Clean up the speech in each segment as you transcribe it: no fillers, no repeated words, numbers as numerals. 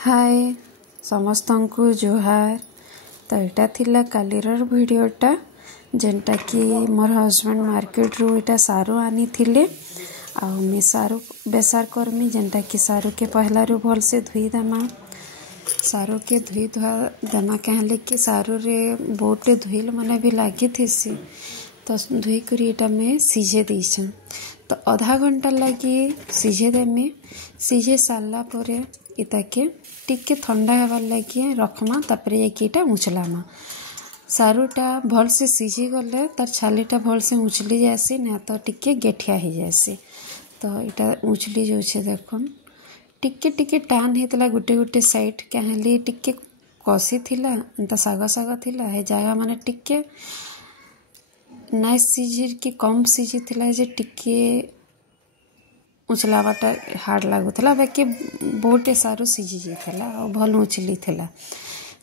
हाय समस्त को जोहार। तो यहाँ थिला कालीर वीडियोटा जेनटा कि मोर हस्बैंड मार्केट रू इटा सारू आनी थिले मैं सारू बेसार करमी जेनटा कि सारू के पहला रू भल से धुई देमा। सारू के धुई धुआ देमा कहले कि सारू रे बहुते धुईल मने भी लगी थी तो धुई कर इटा में सीझे देछन। तो आधा घंटा लगी सीझे देमी। सीझे सारा पर इताके टिके ठंडा हवार लगे रखमा तापर ये उछलामा। सारूटा भल से सीझी गले तार छालीटा भल से उछली जासी ना तो टिके गेठिया हो जासी। तो इटा उछली जाऊे देखुन टिके टिके टान होता गोटे गोटे साइड कहली टिके कषी थिला एंता साग साग थिला हे जगह माने टिके नाइ सीझी कि कम सीझी थिला जे टिके उछलावाटा हार्ड लगुला बाकी बहुटे सारू सीझी जाता और भल उछली थिला।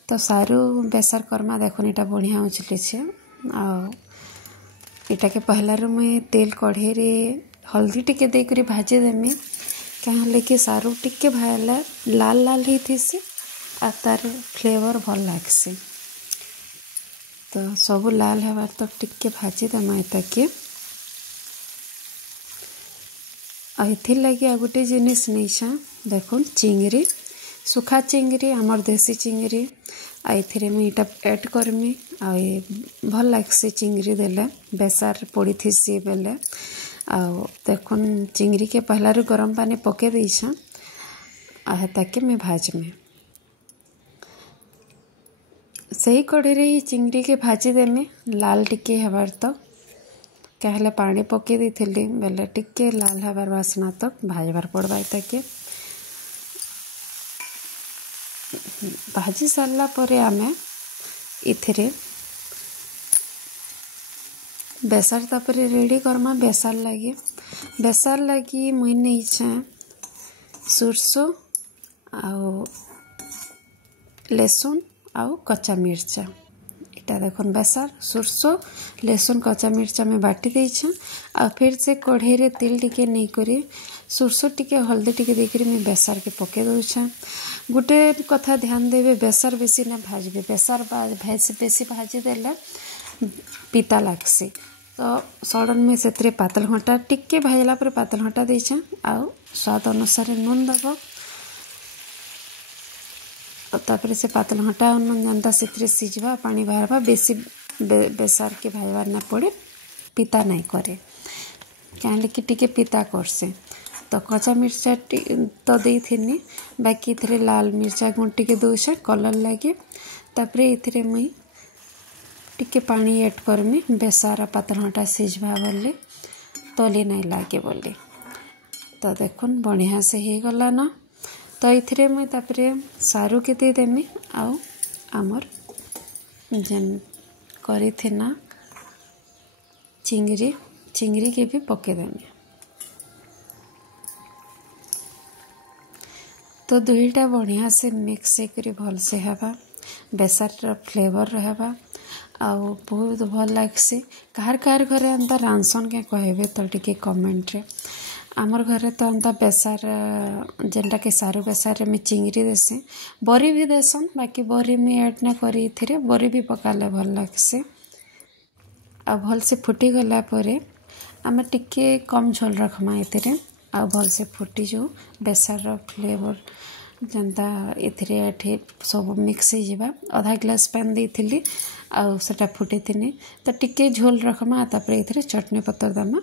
तो सारू बेसार करमा देखुन इटा बढ़िया उछली छे। इटा के पहला मैं तेल कढ़े रे हल्दी टिके दे करी भाजी देमी कहले कि सारू टिके भाला लाल लाल ही थी आ तार फ्लेवर भल लागसी। तो सब लाल हबार तो टिके भाजी देमा इताके आइथिर लगी आ गोटे जिनिस नहीं देखुन चिंगरी सुखा चिंगरी आमर देसी चिंगरी आइथिरे मुई इटा ऐड करमी आ भल लागसी चिंगरी देले बेसार पड़ी थी बेले आ देखुन चिंगरी के पहला रू गरम पानी पके देछा आ ताके मैं भाजमी। सही कढ़ी रे ही चिंगरी के भाजी देमी लाल टिके हबार तक कहले पानी पके दी थी बेले टिके लाल हबार बासना तक भाजबार पड़वा ताके भाजी सारा पर आमे इथिरे बेसार तापरे रेडी करमा। बेसार लगी मुई नहीं सुरसो आउ लहसुन आउ कच्चा मिर्चा इटा देखुन बेसार सुरसो लहसुन कच्चा मिर्चा में बाटी देछा आ फिर से कढ़े रे तेल टिके नहीं करी सुरसो टिके हल्दी टिके देकरी मैं बेसार के पके दूछा। गोटे कथा ध्यान देवे बेसार बेसी ना भाजबे बेसार बेसी भाजी देला पीता लागसी। तो सडन में से पातल घंटा टिके भाजला पर पातल घंटा देछा आ स्वाद अनुसार नून दबो तापर से पातल घंटा जनता से सीझवा पानी बाहरवा बेसी बेसार के भाजबार ना पड़े पीता नहीं करे कहले कि टिके पीता करसे। तो कच्चा मिर्चा तो दे थी बाकी इथरे लाल मिर्चा गुण टिके दूसरा कलर लगे तापर इथरे मुई टिके पानी ऐड करमी बेसार पातल घंटा सीझवा बोले तली नहीं लगे बोले। तो देखुन बढ़िया से ही गला ना। तो इथरे मुई तापरे सारू के दे देमी आउ आमर जेन करी थी ना चिंगरी के भी पके देमी। तो दुईटा बढ़िया से मिक्स करी भल से हवा बेसार फ्लेवर रहबा आउ बहुत भल लागसी। कार कार घरे अंता रांधसन के कहबे तो टिके कमेंट रे। आमर घरे तो अंता बेसार जेनटा के सारू बेसार में चिंगरी देसी बरी भी देसन बाकी बरी में ऐड ना करी थे बरी भी पकाले भल लागसी। आ भल से फुटी गला परे आमे टिके कम झोल रखमा इतरे आ भल से फुटी जो बेसार फ्लेवर जनता इथरे एठे सब मिक्स हो जावा। आधा ग्लास पानी देइथिली आ सेटा फुटी थिनी तो टिके झोल रखमा तापर इथरे चटनी पत्तर दमा